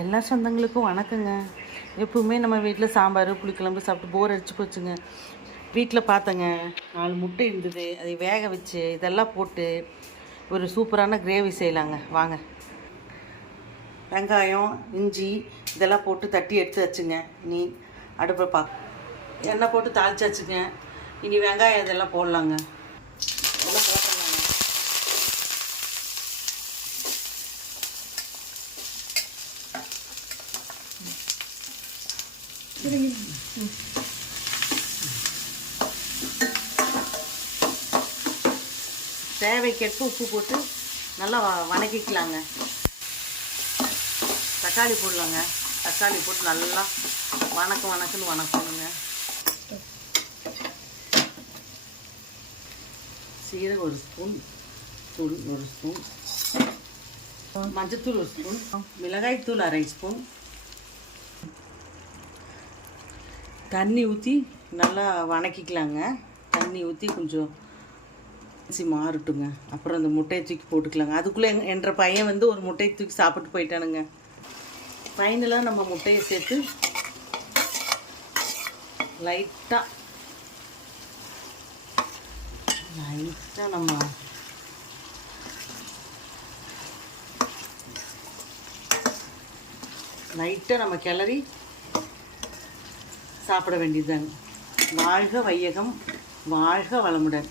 எல்லா சொந்தங்களுக்கும் வணக்கங்க. எப்பவுமே நம்ம வீட்டில் சாம்பார் புளிக்குழம்பு சாப்பிட்டு போர் அடிச்சு போச்சுங்க. வீட்டில் பார்த்தேங்க 4 முட்டை இருந்தது. அதை வேக வச்சு இதெல்லாம் போட்டு ஒரு சூப்பரான கிரேவி செய்யலாங்க. வாங்க. வெங்காயம் இஞ்சி இதெல்லாம் போட்டு தட்டி எடுத்து வச்சுங்க. இனி அடுப்பை எண்ணெய் போட்டு தாளிச்சாச்சுங்க. இனி வெங்காயம் இதெல்லாம் போடலாங்க. இதெல்லாம் போட்டுடலாங்க. தேவைக்கேற்ப உப்பு போட்டு நல்லா வணக்கிக்கலாங்க. தக்காளி போடலாங்க. தக்காளி போட்டு நல்லா வணக்கணுங்க. சீரகம் 1 ஸ்பூன், தூள் 1 ஸ்பூன், மஞ்சத்தூள் 1 ஸ்பூன், மிளகாய் தூள் 1/2 ஸ்பூன், தண்ணி ஊற்றி நல்லா வணக்கிக்கலாங்க. தண்ணி ஊற்றி கொஞ்சம் மாறட்டுங்க. அப்புறம் அந்த முட்டையை தூக்கி போட்டுக்கலாங்க. அதுக்குள்ளே என்ற பையன் வந்து ஒரு முட்டையை தூக்கி சாப்பிட்டு போயிட்டானுங்க. ஃபைனலாக நம்ம முட்டையை சேர்த்து லைட்டாக நம்ம கிளறி சாப்பிட வேண்டியதுதாங்க. வாழ்க வையகம், வாழ்க வளமுடன்.